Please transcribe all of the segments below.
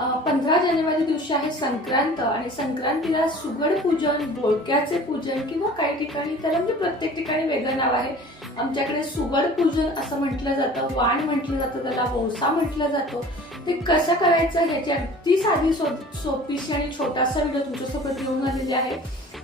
पंधरा जानेवारी दिवशी आहे संक्रांत आणि संक्रांतीला सुगड पूजन बोळक्याचे पूजन किंवा काही ठिकाणी त्याला म्हणजे प्रत्येक ठिकाणी वेगळं नाव आहे. आमच्याकडे सुगड पूजन असं म्हटलं जातं वाण म्हटलं जातं त्याला वौसा म्हटलं जातो. ते कसं करायचं ह्याची अगदी साधी सो सोपीशी आणि छोटासा व्हिडिओ तुमच्यासोबत घेऊन आलेली आहे.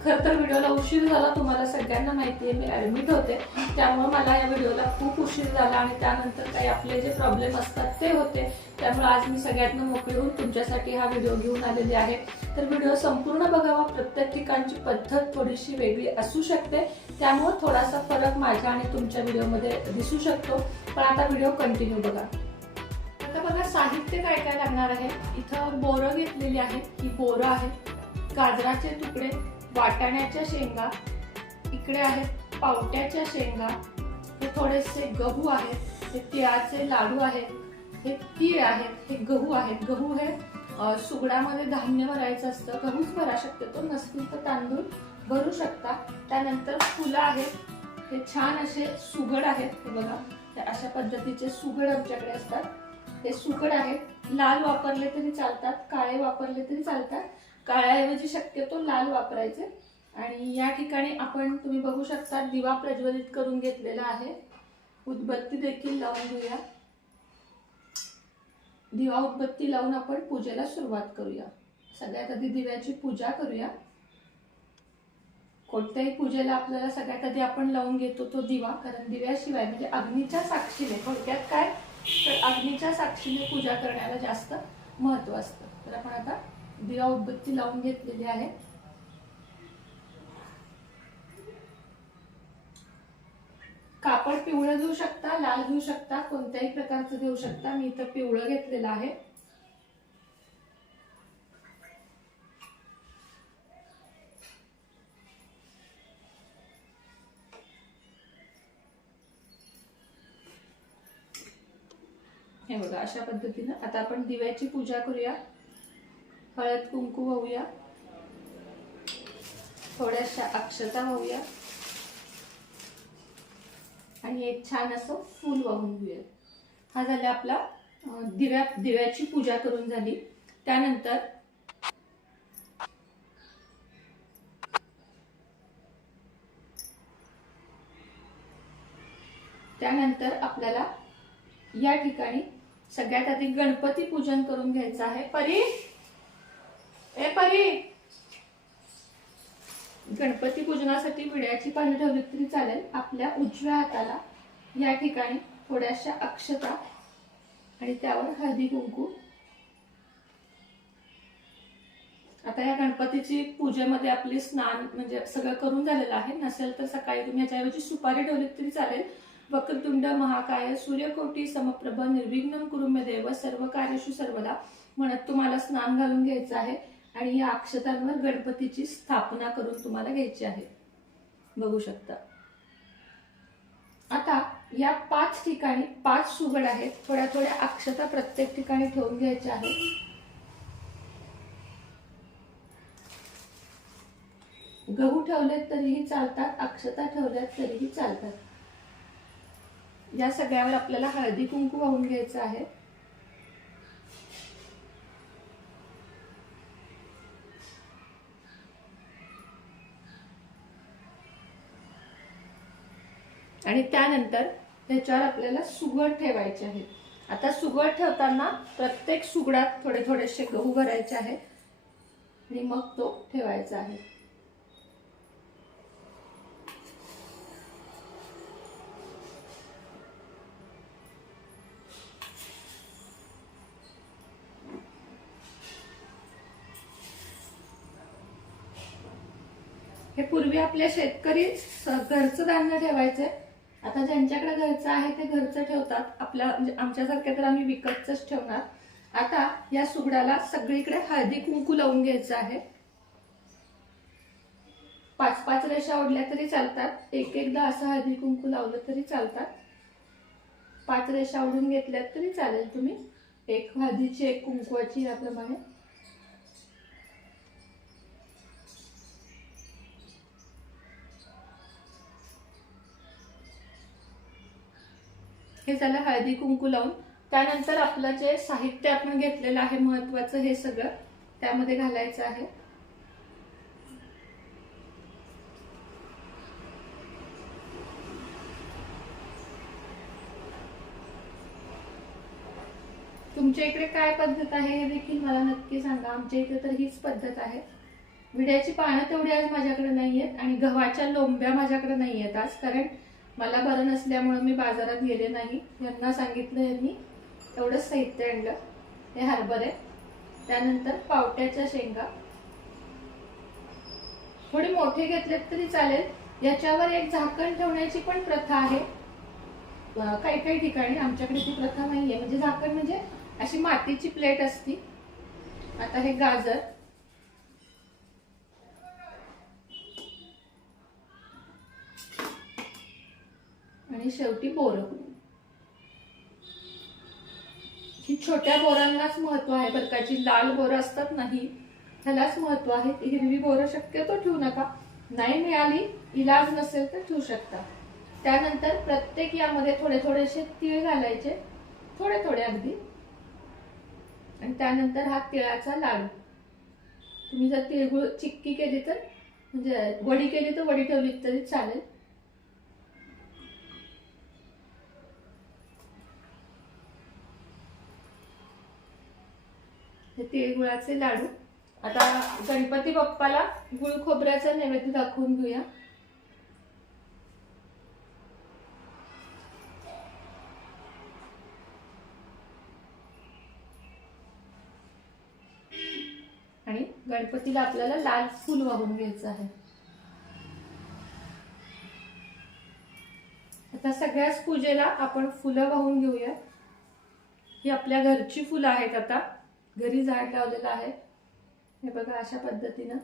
खरं तर व्हिडिओला उशीर झाला तुम्हाला सगळ्यांना माहिती आहे मी ऍडमिट होते. त्यामुळे मला या व्हिडिओला खूप उशीर झाला आणि त्यानंतर काही आपले जे प्रॉब्लेम असतात ते होते. त्यामुळे आज मी सगळ्यांना मोकळी होऊन तुमच्यासाठी हा व्हिडिओ घेऊन आलेले आहे. तर व्हिडिओ संपूर्ण बघावा. प्रत्येक ठिकाणची पद्धत थोडीशी वेगळी असू शकते. त्यामुळे थोडासा फरक माझ्या आणि तुमच्या व्हिडिओमध्ये दिसू शकतो. पण आता व्हिडिओ कंटिन्यू बघा. आता बघा साहित्य काय काय लागणार आहे? इथं बोरं घेतलेली आहेत. ही बोरं आहे गाजराचे तुकडे वाटाण्याच्या शेंगा इकडे आहेत पावट्याच्या शेंगा हे थोडेसे गहू आहेत हे तिळाचे लाडू आहेत हे तीळ आहेत हे गहू आहेत. गहू हे सुगडामध्ये धान्य भरायचं असतं. गहूच भरा शकतो. नसतील तर तांदूळ भरू शकता. त्यानंतर फुलं आहेत. हे छान असे सुगड आहेत. हे बघा हे अशा पद्धतीचे सुगड आमच्याकडे असतात. हे सुगड आहेत. लाल वापरले तरी चालतात काळे वापरले तरी चालतात. काळ्याऐवजी शक्यतो लाल वापरायचे. आणि या ठिकाणी आपण तुम्ही बघू शकता दिवा प्रज्वलित करून घेतलेला आहे. उदबत्ती देखील लावून घेऊया. दिवा उदबत्ती लावून आपण पूजेला सुरुवात करूया. सगळ्यात आधी दिव्याची पूजा करूया. कोणत्याही पूजेला आपल्याला सगळ्यात आधी आपण लावून घेतो तो दिवा कारण दिव्याशिवाय म्हणजे अग्नीच्या साक्षीने थोडक्यात काय? तर अग्नीच्या साक्षीने पूजा करण्याला जास्त महत्त्व असतं. तर आपण आता दिवा उदबत्ती लावून घेतलेली आहे. कापड पिवळं घेऊ शकता लाल घेऊ शकता कोणत्याही प्रकारचं घेऊ शकता. मी इथं पिवळं घेतलेलं आहे. हे बघा अशा पद्धतीनं आता आपण दिव्याची पूजा करूया. हळद कुंकू वाहूया. थोड्याशा अक्षता वाहूया. आणि एक छान असं फूल वाहून घेऊया. हा झाला आपला दिव्या दिव्याची पूजा करून झाली. त्यानंतर त्यानंतर आपल्याला या ठिकाणी सगळ्यात आधी गणपती पूजन करून घ्यायचं आहे. परी! ए परी. गणपती पूजनासाठी विड्याची पानं ठेवली तरी चालेल. आपल्या उजव्या हाताला या ठिकाणी थोड्याशा अक्षता आणि त्यावर हळदी कुंकू. आता या गणपतीची पूजेमध्ये आपली स्नान म्हणजे सगळं करून झालेलं आहे. नसेल तर सकाळी तुम्ही ह्याच्याऐवजी सुपारी ठेवली तरी चालेल. वक्रतुंड महाकाय सूर्यकोटी समप्रभ निर्विघ्न कुरुम्य देव सर्व कार्यशु सर्वदा म्हणत तुम्हाला स्नान घालून घ्यायचं आहे. आणि या अक्षतांवर गणपतीची स्थापना करून तुम्हाला घ्यायची आहे. बघू शकता. आता या पाच ठिकाणी पाच सुगड आहेत. थोड्या थोड्या अक्षता प्रत्येक ठिकाणी ठेवून घ्यायच्या आहेत. गहू ठेवलेत तरीही चालतात अक्षता ठेवल्यात तरीही चालतात. या सगळ्यावर आपल्याला हळदी कुंकू वाहून घ्यायचं आहे. आणि त्यानंतर त्याच्यावर आपल्याला सुगड ठेवायचे आहेत आता सुगड ठेवताना प्रत्येक सुगडात थोडे थोडेसे गहू भरायचे आहेत आणि मग तो ठेवायचा आहे. हे पूर्वी आपले शेतकरी घरचं धान्य ठेवायचे. आता ज्यांच्याकडे घरचं आहे ते घरचं ठेवतात. आपल्या म्हणजे आमच्यासारख्या तर आम्ही विकतच ठेवणार. आता या सुगडाला सगळीकडे हळदी कुंकू लावून घ्यायचं आहे. पाच पाच रेषा ओढल्या तरी चालतात. एक एकदा असं हळदी कुंकू लावलं तरी चालतात. पाच रेषा आवडून घेतल्यात तरी चालेल तुम्ही. एक हळदीची एक कुंकवाची याप्रमाणे. हे झालं हळदी कुंकू लावून. त्यानंतर आपलं जे साहित्य आपण घेतलेलं आहे महत्वाचं हे सगळं त्यामध्ये घालायचं आहे. तुमच्या इकडे काय पद्धत आहे हे देखील मला नक्की सांगा. आमच्या इथे तर हीच पद्धत आहे. विड्याची पानं तेवढी आज माझ्याकडे नाही आहेत आणि गव्हाच्या लोंब्या माझ्याकडे नाही आहेत आज कारण मला बरं नसल्यामुळे मी बाजारात गेले नाही. यांना सांगितलं यांनी एवढंच साहित्य आणलं. हे हरभरे. त्यानंतर पावट्याच्या शेंगा. थोडी मोठे घेतलेत तरी चालेल. याच्यावर एक झाकण ठेवण्याची पण प्रथा आहे. काही काही ठिकाणी आमच्याकडे ती प्रथा नाहीये. म्हणजे झाकण म्हणजे अशी मातीची प्लेट असती. आता हे गाजर. आणि शेवटी बोरं. ही छोट्या बोरांनाच महत्त्व आहे बरं का. जी लाल बोरं असतात नाही ह्यालाच महत्त्व आहे. हिरवी बोरं शक्यतो ठेवू नका. नाही मिळाली इलाज नसेल तर ठेवू शकता. त्यानंतर प्रत्येक यामध्ये थोडे थोडेसे तीळ घालायचे. थोडे थोडे अगदी. आणि त्यानंतर हा तिळाचा लाडू. तुम्ही जर तिळगुळ चिक्की केली तर म्हणजे वडी केली तर वडी ठेवली तरी चालेल. तिळगुळाचे लाडू. आता गणपती बाप्पाला गुळ खोबऱ्याचा नैवेद्य दाखवून घेऊया. आणि गणपतीला आपल्याला लाल फूल वाहून घ्यायचं आहे. आता सगळ्याच पूजेला आपण फुलं वाहून घेऊया. ही आपल्या घरची फुलं आहेत आता. घरी झाड लावलेलं आहे. हे बघा अशा पद्धतीनं.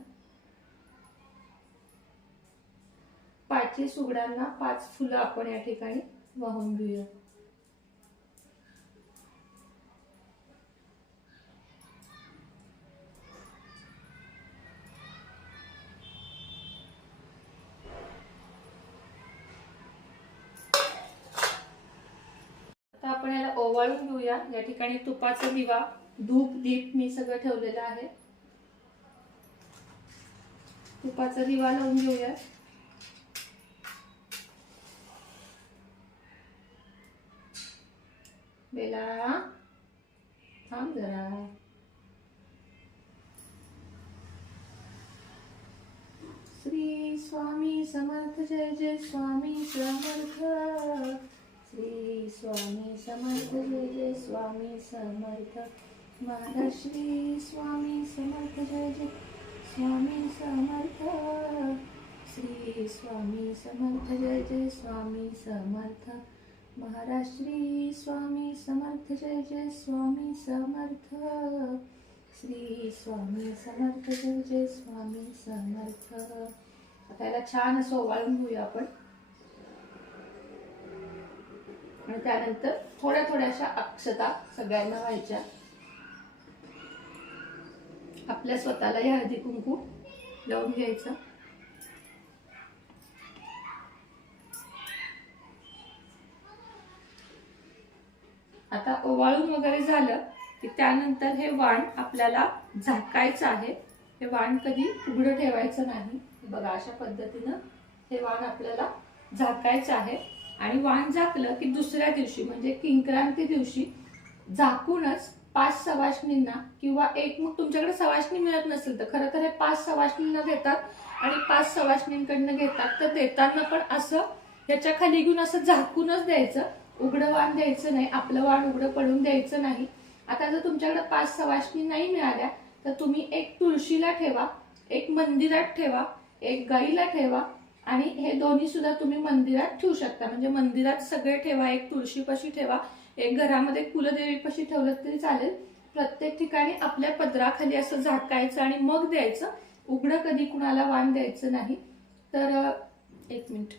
पाचशे सुगडांना पाच फुलं आपण या ठिकाणी वाहून घेऊया. आता आपण याला ओवाळून घेऊया. या ठिकाणी तुपाचा दिवा धूप दीप मी सगळं ठेवलेलं आहे. तुपाचा दिवा लावून घेऊया बेला थांब जरा. श्री स्वामी समर्थ जय जय स्वामी समर्थ. श्री स्वामी समर्थ जय जय स्वामी समर्थ. महाराज श्री स्वामी समर्थ जय जय. स्वामी समर्थ. श्री स्वामी समर्थ जय जय. स्वामी समर्थ. महाराष्ट्री स्वामी समर्थ जय जय. स्वामी समर्थ. श्री स्वामी समर्थ जय जय. स्वामी समर्थ. आता याला छान असं ओवाळून घेऊया आपण. आणि त्यानंतर थोड्या थोड्याशा अक्षता सगळ्यांना व्हायच्या. आपल्या स्वतःला स्वतःलाही हळदी कुंकू लावून घ्यायचं. आता ओवाळून वगैरे झालं की त्यानंतर हे वाण आपल्याला झाकायचं आहे. हे वाण कधी उघडं ठेवायचं नाही. बघा अशा पद्धतीनं हे वाण आपल्याला झाकायचं आहे. आणि वाण झाकलं की दुसऱ्या दिवशी म्हणजे किंक्रांती दिवशी झाकूनच पाच सवाशणींना किंवा एक मग तुमच्याकडे सवाशणी मिळत नसेल तर खरं तर हे पाच सवाशणींना देतात आणि पाच सवाशणींकडनं घेतात. तर देताना पण असं ह्याच्या खाली घेऊन असं झाकूनच द्यायचं. उघडं वाण द्यायचं नाही. आपलं वाण उघडं पडून द्यायचं नाही. आता जर तुमच्याकडे पाच सवाशणी नाही मिळाल्या तर तुम्ही एक तुळशीला ठेवा एक मंदिरात ठेवा एक गाईला ठेवा आणि हे दोन्ही सुद्धा तुम्ही मंदिरात ठेवू शकता. म्हणजे मंदिरात सगळे ठेवा एक तुळशीपाशी ठेवा एक घरामध्ये कुलदेवीपाशी ठेवलं तरी चालेल. प्रत्येक ठिकाणी आपल्या पदराखाली असं झाकायचं आणि मग द्यायचं. उघडं कधी कुणाला वाण द्यायचं नाही. तर एक मिनिट.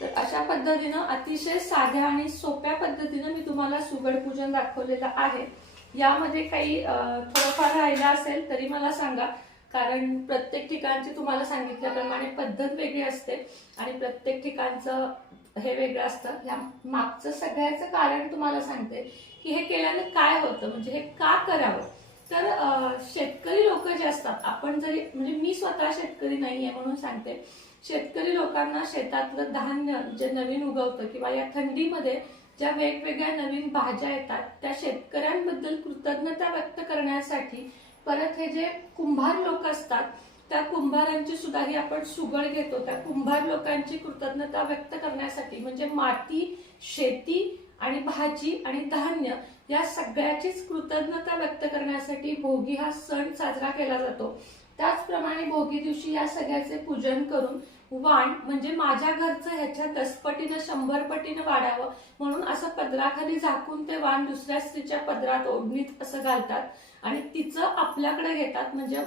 तर अशा पद्धतीनं अतिशय साध्या आणि सोप्या पद्धतीनं मी तुम्हाला सुगड पूजन दाखवलेलं आहे. यामध्ये काही थोडंफार राहिलं असेल तरी मला सांगा. कारण प्रत्येक ठिकाणची तुम्हाला सांगितल्याप्रमाणे पद्धत वेगळी असते आणि प्रत्येक ठिकाणचं हे वेगळं असतं. ह्या मागचं सगळ्याचं कारण तुम्हाला सांगते की हे केल्याने काय होतं? म्हणजे हे का करावं? तर शेतकरी लोक जे असतात आपण जरी म्हणजे मी स्वतः शेतकरी नाहीये म्हणून सांगते. शेतकरी लोकांना शेतातलं धान्य जे नवीन उगवतं किंवा या थंडीमध्ये ज्या वेगवेगळ्या नवीन भाज्या येतात त्या शेतकऱ्यांबद्दल कृतज्ञता व्यक्त करण्यासाठी परत हे जे कुंभार लोक असतात त्या कुंभारांची सुद्धा ही आपण सुगड घेतो. त्या कुंभार लोकांची कृतज्ञता व्यक्त करण्यासाठी म्हणजे माती शेती आणि भाजी आणि धान्य या सगळ्याचीच कृतज्ञता व्यक्त करण्यासाठी भोगी हा सण साजरा केला जातो. त्याचप्रमाणे भोगी दिवशी या सगळ्याचे पूजन करून वाण म्हणजे माझ्या घरचं ह्याच्या दसपटीनं शंभर पटीनं वाढावं म्हणून असं पदराखाली झाकून ते वाण दुसऱ्या स्त्रीच्या पदरात ओढणीत असं घालतात आणि तिचं आपल्याकडे घेतात म्हणजे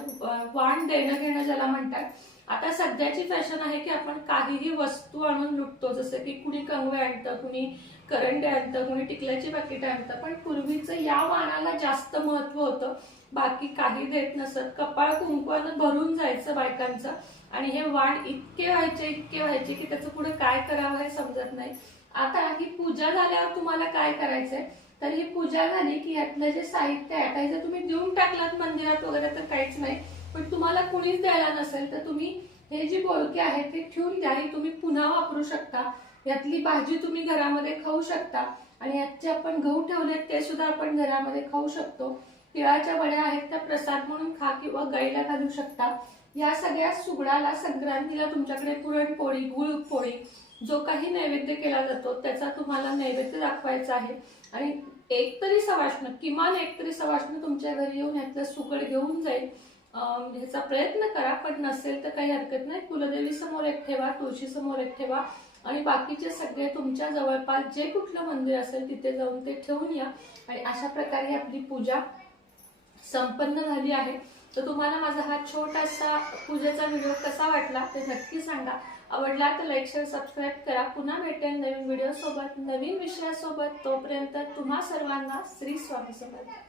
वाण देणं घेणं ज्याला म्हणतात. आता सध्याची फॅशन आहे की आपण काहीही वस्तू आणून लुटतो जसं की कुणी कंगवे आणतं कुणी करंडे आणतं कुणी टिकल्याची पाकिटं आणतं पण पूर्वीचं या वाणाला जास्त महत्त्व होतं. बाकी काही देत नसत. कपाळ कुंकवानं भरून जायचं बायकांचं. आणि हे वाण इतके व्हायचे इतके व्हायचे की त्याचं पुढे काय करावं हे समजत नाही. आता ही पूजा झाल्यावर तुम्हाला काय करायचंय? तर ही पूजा झाली की यातलं जे साहित्य आहे आता जर तुम्ही देऊन टाकलात मंदिरात वगैरे तर काहीच नाही. पण तुम्हाला कुणीच द्यायला नसेल तर तुम्ही हे जी बोलके आहेत ते ठेवून द्या. ही तुम्ही पुन्हा वापरू शकता. यातली भाजी तुम्ही घरामध्ये खाऊ शकता. आणि याचे आपण गहू ठेवलेत ते सुद्धा आपण घरामध्ये खाऊ शकतो. तिळाच्या वड्या आहेत त्या प्रसाद म्हणून खा किंवा गाईला घालू शकता. या सगळ्या सुगडाला संक्रांतीला तुमच्याकडे पुरणपोळी गुळपोळी जो काही नैवेद्य केला जातो त्याचा तुम्हाला नैवेद्य दाखवायचा आहे. आणि एक तरी सवाष्ण किमान एक तरी सवाष्ण तुमच्या घरी येऊन यातलं सुगड घेऊन जाईल. ह्याचा प्रयत्न करा पण नसेल तर काही हरकत नाही. कुलदेवी समोर एक ठेवा तुळशी समोर एक ठेवा. आणि बाकीचे सगळे तुमच्या जवळपास जे कुठलं मंदिर असेल तिथे जाऊन ते ठेवून या. आणि अशा प्रकारे आपली पूजा संपन्न झाली आहे. तर तुम्हाला माझा हा छोटासा पूजेचा व्हिडिओ कसा वाटला ते नक्की सांगा. आवडला तर लाईक शेअर सबस्क्राईब करा. पुन्हा भेटेल नवीन व्हिडिओ सोबत नवीन विषयासोबत. तोपर्यंत तुम्हा सर्वांना श्री स्वामी समर्थ